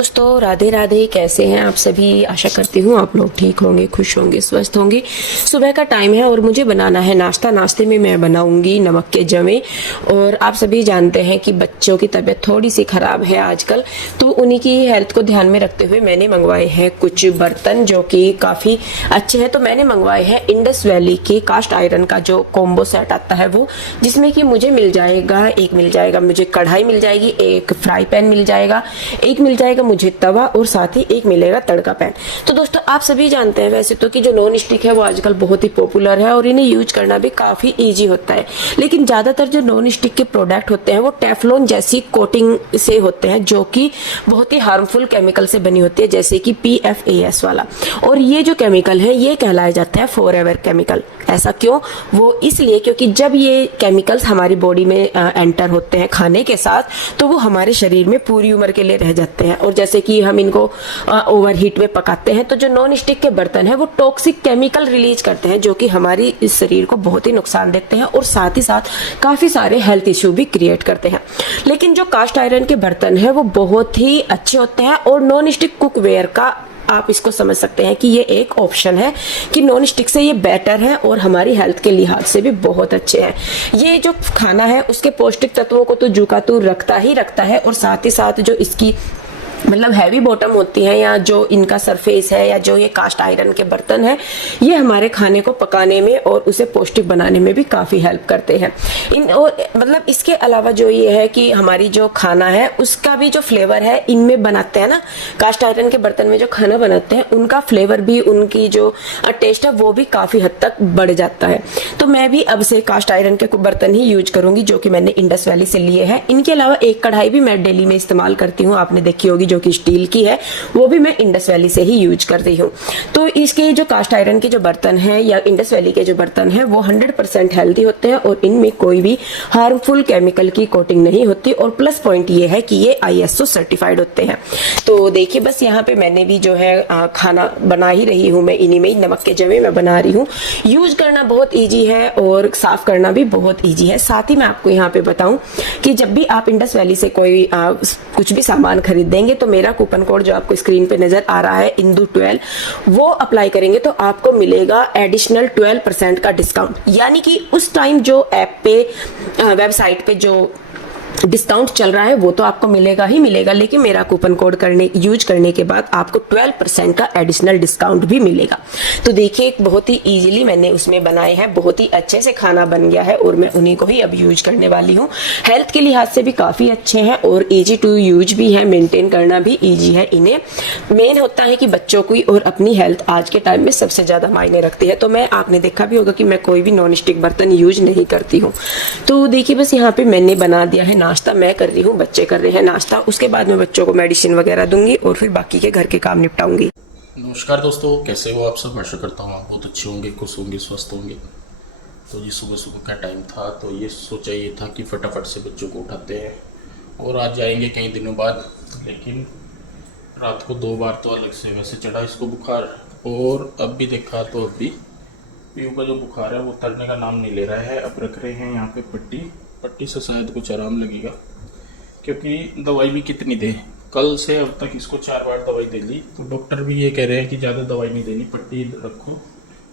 दोस्तों राधे राधे। कैसे हैं आप सभी? आशा करती हूँ आप लोग ठीक होंगे, खुश होंगे, स्वस्थ होंगे। सुबह का टाइम है और मुझे बनाना है नाश्ता। नाश्ते में मैं बनाऊंगी नमक के जमे। और आप सभी जानते हैं कि बच्चों की तबीयत थोड़ी सी खराब है आजकल, तो उन्हीं की हेल्थ को ध्यान में रखते हुए मैंने मंगवाए हैं कुछ बर्तन जो कि काफ़ी अच्छे हैं। तो मैंने मंगवाए हैं इंडस वैली के कास्ट आयरन का जो कॉम्बो सेट आता है वो, जिसमें कि मुझे मिल जाएगा मुझे कढ़ाई मिल जाएगी, एक फ्राई पैन मिल जाएगा, एक मिल जाएगा मुझे तवा, और साथ ही एक मिलेगा तड़का पैन। तो दोस्तों आप सभी जानते हैं वैसे तो कि जो नॉन स्टिक है वो आजकल बहुत ही पॉपुलर है और इन्हें यूज करना भी काफी इजी होता है। लेकिन ज्यादातर जो नॉन स्टिक के प्रोडक्ट होते हैं वो टेफ्लॉन जैसी कोटिंग से होते हैं, जो कि बहुत ही हार्मफुल केमिकल से बनी होती है, जैसे कि PFAS वाला। और ये जो केमिकल है ये कहलाया जाता है फॉरएवर केमिकल। ऐसा क्यों? वो इसलिए क्योंकि जब ये केमिकल्स हमारी बॉडी में एंटर होते हैं खाने के साथ, तो वो हमारे शरीर में पूरी उम्र के लिए रह जाते हैं। और जैसे कि हम इनको ओवर हीट में पकाते हैं तो जो नॉन स्टिक के बर्तन है वो टॉक्सिक केमिकल रिलीज करते हैं, जो कि हमारी इस शरीर को बहुत ही नुकसान देते हैं और साथ ही साथ काफी सारे हेल्थ इश्यू भी क्रिएट करते हैं। लेकिन जो कास्ट आयरन के बर्तन है वो बहुत ही अच्छे होते हैं और नॉन स्टिक कुकवेयर का आप इसको समझ सकते हैं कि ये एक ऑप्शन है कि नॉन स्टिक से ये बेटर है और हमारी हेल्थ के लिहाज से भी बहुत अच्छे हैं। ये जो खाना है उसके पौष्टिक तत्वों को तो जुका तू रखता ही रखता है, और साथ ही साथ जो इसकी मतलब हैवी बॉटम होती है या जो इनका सरफेस है या जो ये कास्ट आयरन के बर्तन है, ये हमारे खाने को पकाने में और उसे पौष्टिक बनाने में भी काफ़ी हेल्प करते हैं। और मतलब इसके अलावा जो ये है कि हमारी जो खाना है उसका भी जो फ्लेवर है इनमें बनाते हैं ना, कास्ट आयरन के बर्तन में जो खाना बनाते हैं उनका फ्लेवर भी, उनकी जो टेस्ट है वो भी काफ़ी हद तक बढ़ जाता है। तो मैं भी अब से कास्ट आयरन के बर्तन ही यूज करूंगी जो कि मैंने इंडस वैली से लिए हैं। इनके अलावा एक कढ़ाई भी मैं डेली में इस्तेमाल करती हूँ, आपने देखी होगी, जो कि स्टील की है, वो भी मैं इंडस वैली से ही यूज कर रही हूँ। तो इसके जो कास्ट आयरन के जो बर्तन हैं या इंडस वैली के जो बर्तन हैं वो 100% हेल्दी होते हैं और इनमें कोई भी हार्मफुल केमिकल की कोटिंग नहीं होती। और प्लस पॉइंट ये है कि ये ISO सर्टिफाइड होते हैं। तो देखिए बस यहाँ पे मैंने भी जो है खाना बना ही रही हूँ, मैं इन्हीं में ही नमक के जवे में बना रही हूँ। यूज करना बहुत ईजी है और साफ करना भी बहुत ईजी है। साथ ही मैं आपको यहाँ पे बताऊं कि जब भी आप इंडस वैली से कोई कुछ भी सामान खरीदेंगे तो मेरा कूपन कोड जो आपको स्क्रीन पे नजर आ रहा है इंदु 12, वो अप्लाई करेंगे तो आपको मिलेगा एडिशनल 12% का डिस्काउंट। यानी कि उस टाइम जो ऐप पे वेबसाइट पे जो डिस्काउंट चल रहा है वो तो आपको मिलेगा ही मिलेगा, लेकिन मेरा कूपन कोड यूज करने के बाद आपको 12% का एडिशनल डिस्काउंट भी मिलेगा। तो देखिए बहुत ही इजीली मैंने उसमें बनाए हैं, बहुत ही अच्छे से खाना बन गया है और मैं उन्हीं को ही अब यूज करने वाली हूँ। हेल्थ के लिहाज से भी काफी अच्छे हैं और इजी टू यूज भी है, मेंटेन करना भी इजी है इन्हें। मेन होता है कि बच्चों की और अपनी हेल्थ आज के टाइम में सबसे ज्यादा मायने रखती है। तो मैं, आपने देखा भी होगा कि मैं कोई भी नॉन स्टिक बर्तन यूज नहीं करती हूँ। तो देखिए बस यहाँ पे मैंने बना दिया है नाश्ता, मैं कर रही हूँ, बच्चे कर रहे हैं नाश्ता। उसके बाद में बच्चों को मेडिसिन वगैरह दूंगी और फिर बाकी के घर के काम निपटाऊंगी। नमस्कार दोस्तों, कैसे हो आप सब? आशा करता हूँ आप बहुत अच्छे होंगे, खुश होंगे, स्वस्थ होंगे। तो ये सुबह सुबह का टाइम था, तो ये सोचा ये था कि फटाफट से बच्चों को उठाते हैं और आज जाएंगे कई दिनों बाद। लेकिन रात को 2 बार तो अलग से वैसे चढ़ा इसको बुखार, और अब भी देखा तो अब भी पीयू का जो बुखार है वो उतरने का नाम नहीं ले रहा है। अब रख रहे हैं यहाँ पे पट्टी से शायद कुछ आराम लगेगा, क्योंकि दवाई भी कितनी दे। कल से अब तक इसको 4 बार दवाई दे ली, तो डॉक्टर भी ये कह रहे हैं कि ज़्यादा दवाई नहीं देनी, पट्टी रखो,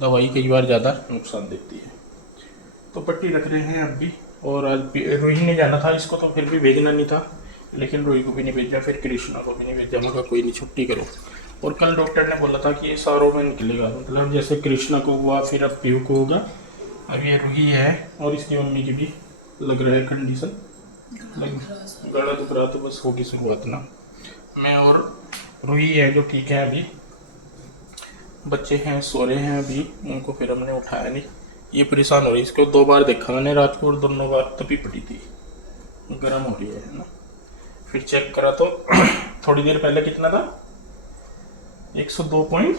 दवाई कई बार ज़्यादा नुकसान देती है। तो पट्टी रख रहे हैं अब भी। और आज रोही ने जाना था इसको, तो फिर भी भेजना नहीं था, लेकिन रोही को भी नहीं भेजा, फिर कृष्णा को भी नहीं भेजा। मगर कोई नहीं, छुट्टी करो। और कल डॉक्टर ने बोला था कि ये सारों में निकलेगा, मतलब जैसे कृष्णा को हुआ फिर अब पीयू को होगा, अब ये रोही है और इसकी मम्मी की भी लग रहा है कंडीशन, गला दुख रहा, तो बस होगी शुरुआत ना। मैं और रूही है जो ठीक है, अभी बच्चे हैं सो रहे हैं अभी, उनको फिर हमने उठाया नहीं। ये परेशान हो रही है, इसको 2 बार देखा मैंने रात को और दोनों बार तभी पड़ी थी, गर्म हो रही है ना। फिर चेक करा तो थोड़ी देर पहले कितना था, 102.4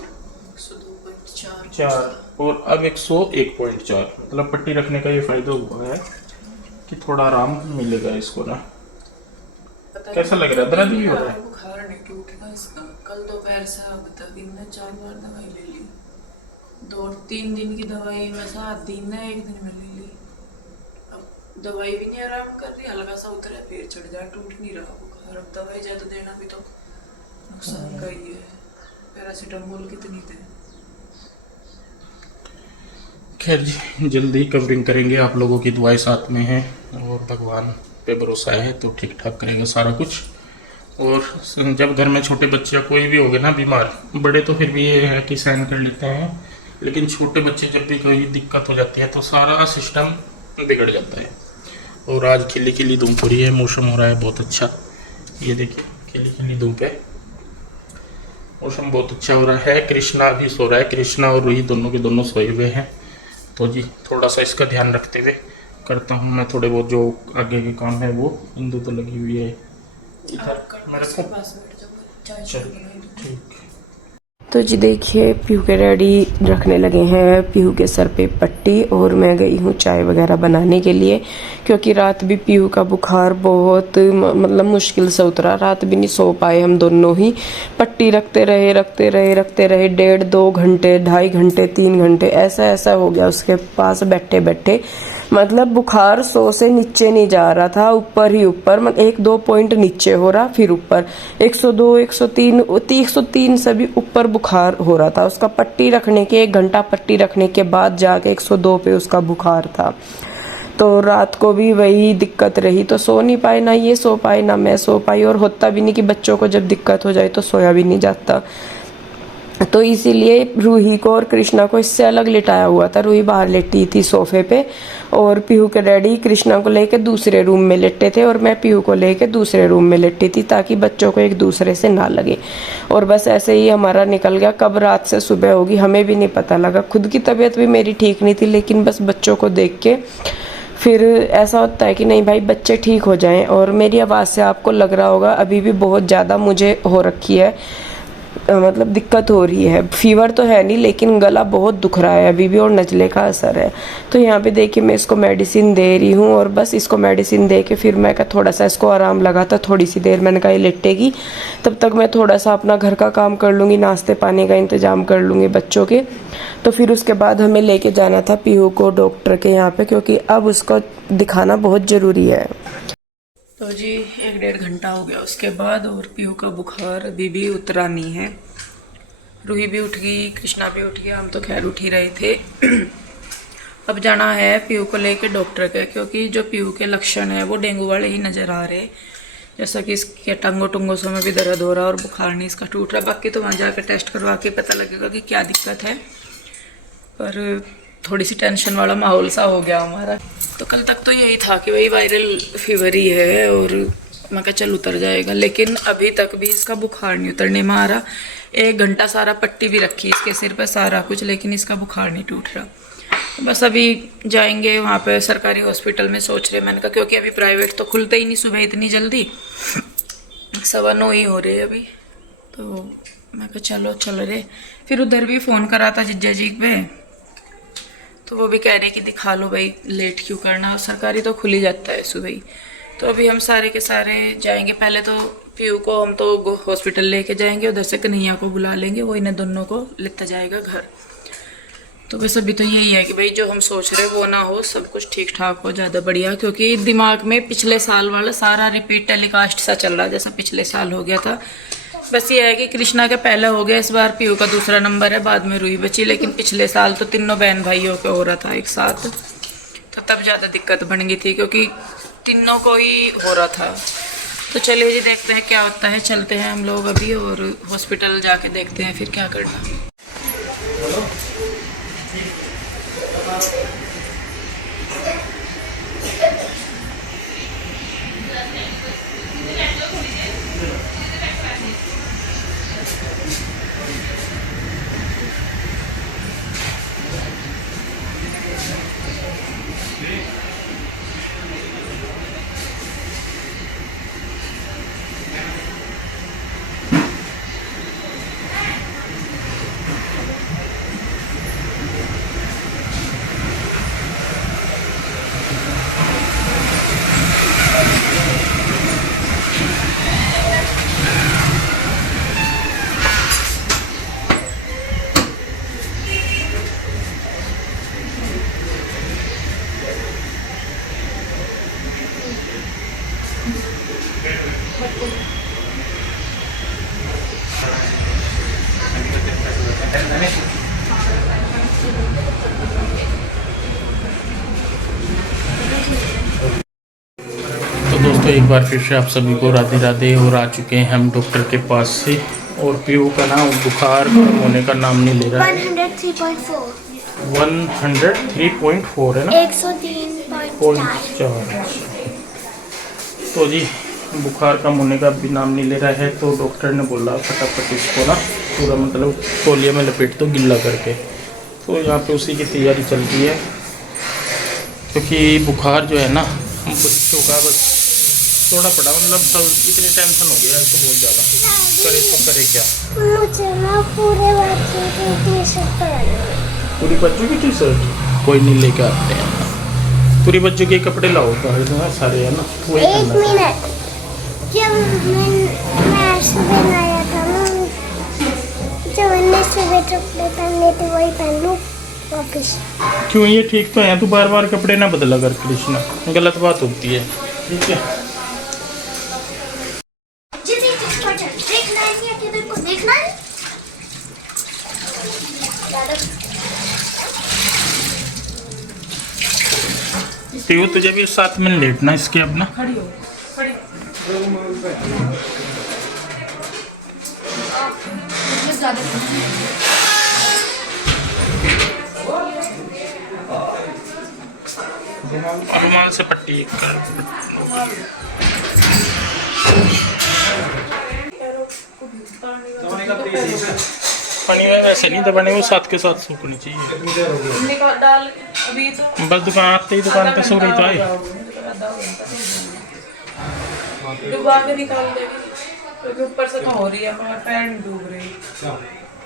और अब 101.4। मतलब पट्टी रखने का ये फायदा हुआ है कि थोड़ा आराम मिलेगा इसको ना। कैसा लग रहा है? दर्द भी हो रहा है? बुखार नहीं टूट रहा इसका। कल दोपहर से अब तक इनने 4 बार दवाई ले ली। 2-3 दिन की दवाई में 7 दिन ने 1 दिन में ले ली। अब दवाई भी नहीं आराम कर रही, हल्का सा उतरे फिर चढ़ जाए, टूट नहीं रहा बुखार। अब दवाई ज्यादा देना भी तो नुकसान का ही है। पैरासीटामोल कितनी थे? खैर जी, जल्दी कवरिंग करेंगे, आप लोगों की दुआएं साथ में है और भगवान पे भरोसा है तो ठीक ठाक करेगा सारा कुछ। और जब घर में छोटे बच्चे या कोई भी हो गए ना बीमार, बड़े तो फिर भी ये है कि सहन कर लेते हैं, लेकिन छोटे बच्चे जब भी कोई दिक्कत हो जाती है तो सारा सिस्टम बिगड़ जाता है। और आज खिली खिली धूप हो रही है, मौसम हो रहा है बहुत अच्छा, ये देखिए खिली खिली धूप है, मौसम बहुत अच्छा हो रहा है। कृष्णा भी सो रहा है, कृष्णा और रूही दोनों के दोनों सोए हुए हैं। तो जी थोड़ा सा इसका ध्यान रखते हुए करता हूँ मैं थोड़े बहुत जो आगे के काम है वो। इंदु तो लगी हुई है इधर, मेरे को चल ठीक। तो जी देखिए पीहू के डैडी रखने लगे हैं पीहू के सर पे पट्टी, और मैं गई हूँ चाय वगैरह बनाने के लिए, क्योंकि रात भी पीहू का बुखार बहुत मतलब मुश्किल से उतरा। रात भी नहीं सो पाए हम दोनों ही, पट्टी रखते रहे 1.5-2 घंटे, 2.5 घंटे, 3 घंटे, ऐसा हो गया उसके पास बैठे बैठे। मतलब बुखार 100 से नीचे नहीं जा रहा था, ऊपर ही ऊपर, मतलब 1-2 पॉइंट नीचे हो रहा, फिर ऊपर 102, 103, 103 से भी ऊपर बुखार हो रहा था उसका। पट्टी रखने के 1 घंटा पट्टी रखने के बाद जाके 102 पे उसका बुखार था। तो रात को भी वही दिक्कत रही, तो सो नहीं पाए, ना ये सो पाए ना मैं सो पाई। और होता भी नहीं कि बच्चों को जब दिक्कत हो जाए तो सोया भी नहीं जाता, तो इसीलिए रूही को और कृष्णा को इससे अलग लिटाया हुआ था। रूही बाहर लेटी थी सोफे पे, और पीहू के डैडी कृष्णा को लेके दूसरे रूम में लेटे थे, और मैं पीहू को लेके दूसरे रूम में लेटी थी, ताकि बच्चों को एक दूसरे से ना लगे। और बस ऐसे ही हमारा निकल गया, कब रात से सुबह होगी हमें भी नहीं पता लगा। खुद की तबीयत भी मेरी ठीक नहीं थी, लेकिन बस बच्चों को देख के फिर ऐसा होता है कि नहीं भाई बच्चे ठीक हो जाएं। और मेरी आवाज़ से आपको लग रहा होगा अभी भी बहुत ज़्यादा मुझे हो रखी है, मतलब दिक्कत हो रही है। फीवर तो है नहीं, लेकिन गला बहुत दुख रहा है अभी भी, और नज़ले का असर है। तो यहाँ पे देखिए मैं इसको मेडिसिन दे रही हूँ, और बस इसको मेडिसिन दे के फिर मैं कहा थोड़ा सा इसको आराम लगा था, थोड़ी सी देर मैंने कहा ये लेटेगी, तब तक मैं थोड़ा सा अपना घर का काम कर लूँगी, नाश्ते पानी का इंतज़ाम कर लूँगी बच्चों के। तो फिर उसके बाद हमें लेके जाना था पीहू को डॉक्टर के यहाँ पे, क्योंकि अब उसको दिखाना बहुत ज़रूरी है। तो जी 1-1.5 घंटा हो गया उसके बाद, और पीहू का बुखार अभी भी उतरा नहीं है। रूही भी उठ गई, कृष्णा भी उठ गया, हम तो खैर उठ ही रहे थे। अब जाना है पीहू को लेके डॉक्टर के, क्योंकि जो पीहू के लक्षण है वो डेंगू वाले ही नज़र आ रहे, जैसा कि इसके टंगों से में भी दर्द हो रहा और बुखार नहीं इसका टूट रहा। बाकी तो वहाँ जाकर टेस्ट करवा के पता लगेगा कि क्या दिक्कत है, पर थोड़ी सी टेंशन वाला माहौल सा हो गया हमारा। तो कल तक तो यही था कि वही वायरल फीवर ही है, और मैं कहा चल उतर जाएगा, लेकिन अभी तक भी इसका बुखार नहीं उतरने में आ रहा। 1 घंटा सारा पट्टी भी रखी इसके सिर पर सारा कुछ, लेकिन इसका बुखार नहीं टूट रहा। बस अभी जाएंगे वहाँ पे सरकारी हॉस्पिटल में, सोच रहे मैंने कहा, क्योंकि अभी प्राइवेट तो खुलते ही नहीं सुबह इतनी जल्दी, 9:15 ही हो रहे अभी। तो मैं कहा चलो चल रहे। फिर उधर भी फ़ोन करा था जिज्जा जी पे, तो वो भी कह रहे कि दिखा लो भाई, लेट क्यों करना, सरकारी तो खुल ही जाता है सुबह ही। तो अभी हम सारे के सारे जाएंगे। पहले तो पीयू को हम तो हॉस्पिटल लेके जाएंगे, उधर से कन्हैया को बुला लेंगे, वो इन्हें दोनों को लेता जाएगा घर। तो बस अभी तो यही है कि भाई जो हम सोच रहे वो ना हो, सब कुछ ठीक ठाक हो, ज़्यादा बढ़िया। क्योंकि दिमाग में पिछले साल वाला सारा रिपीट टेलीकास्ट सा चल रहा है, जैसा पिछले साल हो गया था। बस ये है कि कृष्णा का पहले हो गया, इस बार पीयू का दूसरा नंबर है, बाद में रूही बची। लेकिन पिछले साल तो तीनों बहन भाइयों के हो रहा था एक साथ, तो तब ज़्यादा दिक्कत बन गई थी, क्योंकि तीनों को ही हो रहा था। तो चलिए जी देखते हैं क्या होता है, चलते हैं हम लोग अभी और हॉस्पिटल जाके देखते हैं फिर क्या करना। तो एक बार फिर से आप सभी को राधे राधे। और आ चुके हैं हम डॉक्टर के पास से, और पीयू का ना बुखार कम होने का नाम नहीं ले रहा है। 103.4 103.4 है ना, 103.4। तो जी बुखार कम होने का भी नाम नहीं ले रहा है। तो डॉक्टर ने बोला फटाफट इसको ना पूरा मतलब तौलिया में लपेट दो गिल्ला करके। तो यहाँ पे उसी की तैयारी चल रही है, क्योंकि बुखार जो है ना बच्चों का बस थोड़ा पड़ा, मतलब सब इतनी टेंशन हो गया है तो बहुत ज़्यादा। करे तो करे क्या। मुझे ना पूरे बच्चे की टी-शर्ट पहननी है। पूरी बच्चों की टी शर्ट कोई नहीं लेके आते हैं। पूरी बच्चों के कपड़े लाओ तो सारे है ना, वही एक पहनना है। मिनट, जब मैं सुबह आया था ना, जब मैंने सुबह कपड़े पहने थे वही पहन लूँ वापस। क्यों, ये ठीक तो है, तू बार बार कपड़े ना बदला कर कृष्णा, गलत बात होती है। ठीक है, देखना है कि तेरे को देखना है। पीयू तुझे भी साथ में लेटना इसके अब ना। खड़ी हो, खड़ी। रुमाल से पट्टी कर। पानी में वैसे नहीं दबाने, वो साथ के साथ सूखनी चाहिए। निकाल डाल अभी तो बस दुकान आते ही दुकान पे सो रही तो आए। डुबा के निकाल देगी, क्योंकि ऊपर से तो हो रही है, मगर पैर नहीं डूब रही।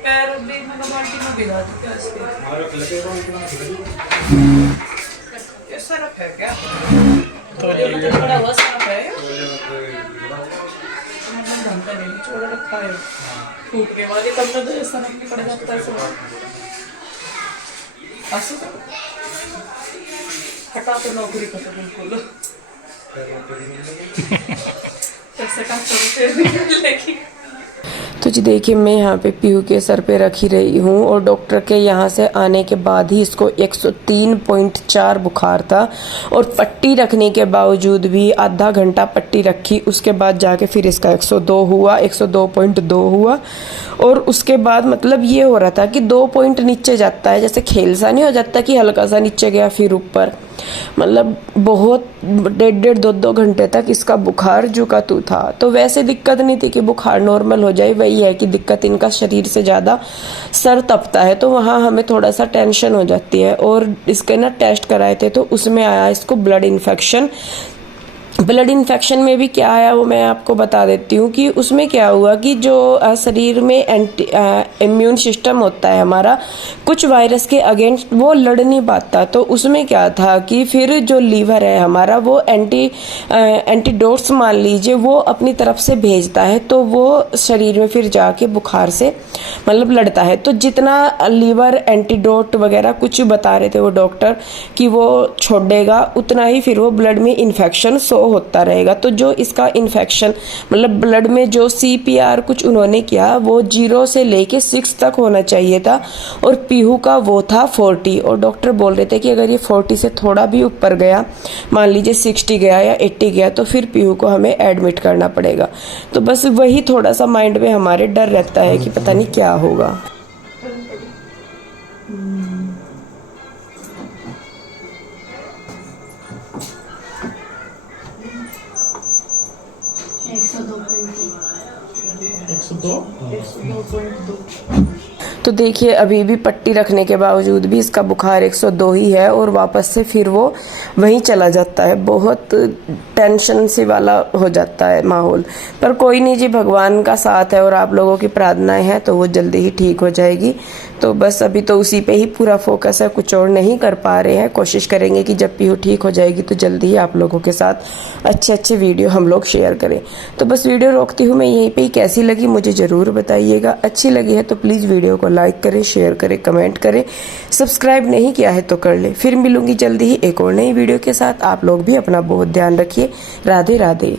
पैर भी मतलब बाल्टी में भिगा दी क्या इसके? ये सरफ है क्या? तो जो पड़ा हुआ सरफ है, मतलब घंटा नहीं छोड़ रखा है फूट के बाद, तब तो ये सरफ नहीं पड़ जाता है सब। ऐसे तो हटा तो नौकरी का तो बिल्कुल ऐसे का फिर भी लेकिन। तो जी देखिए, मैं यहाँ पे पीयू के सर पे रखी रही हूँ, और डॉक्टर के यहाँ से आने के बाद ही इसको 103.4 बुखार था, और पट्टी रखने के बावजूद भी आधा घंटा पट्टी रखी, उसके बाद जाके फिर इसका 102 हुआ, 102.2 हुआ। और उसके बाद मतलब ये हो रहा था कि 2 पॉइंट नीचे जाता है, जैसे खेल सा नहीं हो जाता कि हल्का सा नीचे गया फिर ऊपर, मतलब बहुत 1.5 2 घंटे तक इसका बुखार जुका तू था। तो वैसे दिक्कत नहीं थी कि बुखार नॉर्मल हो जाए, वही है कि दिक्कत इनका शरीर से ज़्यादा सर तपता है, तो वहाँ हमें थोड़ा सा टेंशन हो जाती है। और इसके ना टेस्ट कराए थे तो उसमें आया इसको ब्लड इन्फेक्शन। ब्लड इन्फेक्शन में भी क्या आया वो मैं आपको बता देती हूँ कि उसमें क्या हुआ कि जो शरीर में इम्यून सिस्टम होता है हमारा, कुछ वायरस के अगेंस्ट वो लड़ नहीं पाता। तो उसमें क्या था कि फिर जो लीवर है हमारा वो एंटीडोट्स मान लीजिए वो अपनी तरफ से भेजता है, तो वो शरीर में फिर जाके बुखार से मतलब लड़ता है। तो जितना लीवर एंटीडोट वगैरह कुछ बता रहे थे वो डॉक्टर कि वो छोड़ेगा, उतना ही फिर वो ब्लड में इन्फेक्शन होता रहेगा। तो जो इसका इन्फेक्शन मतलब ब्लड में जो CPR कुछ उन्होंने किया वो 0 से लेके 6 तक होना चाहिए था, और पीहू का वो था 40। और डॉक्टर बोल रहे थे कि अगर ये 40 से थोड़ा भी ऊपर गया, मान लीजिए 60 गया या 80 गया, तो फिर पीहू को हमें एडमिट करना पड़ेगा। तो बस वही थोड़ा सा माइंड में हमारे डर रहता है कि पता नहीं क्या होगा। तो देखिए अभी भी पट्टी रखने के बावजूद भी इसका बुखार 102 ही है, और वापस से फिर वो वहीं चला जाता है। बहुत टेंशन से वाला हो जाता है माहौल, पर कोई नहीं जी, भगवान का साथ है और आप लोगों की प्रार्थनाएं हैं तो वो जल्दी ही ठीक हो जाएगी। तो बस अभी तो उसी पे ही पूरा फोकस है, कुछ और नहीं कर पा रहे हैं। कोशिश करेंगे कि जब पीहू ठीक हो जाएगी तो जल्दी ही आप लोगों के साथ अच्छे वीडियो हम लोग शेयर करें। तो बस वीडियो रोकती हूँ मैं यहीं पे ही। कैसी लगी मुझे ज़रूर बताइएगा, अच्छी लगी है तो प्लीज़ वीडियो को लाइक करें, शेयर करें, कमेंट करें। सब्सक्राइब नहीं किया है तो कर ले। फिर मिलूंगी जल्दी ही एक और नई वीडियो के साथ। आप लोग भी अपना बहुत ध्यान रखिए। राधे राधे।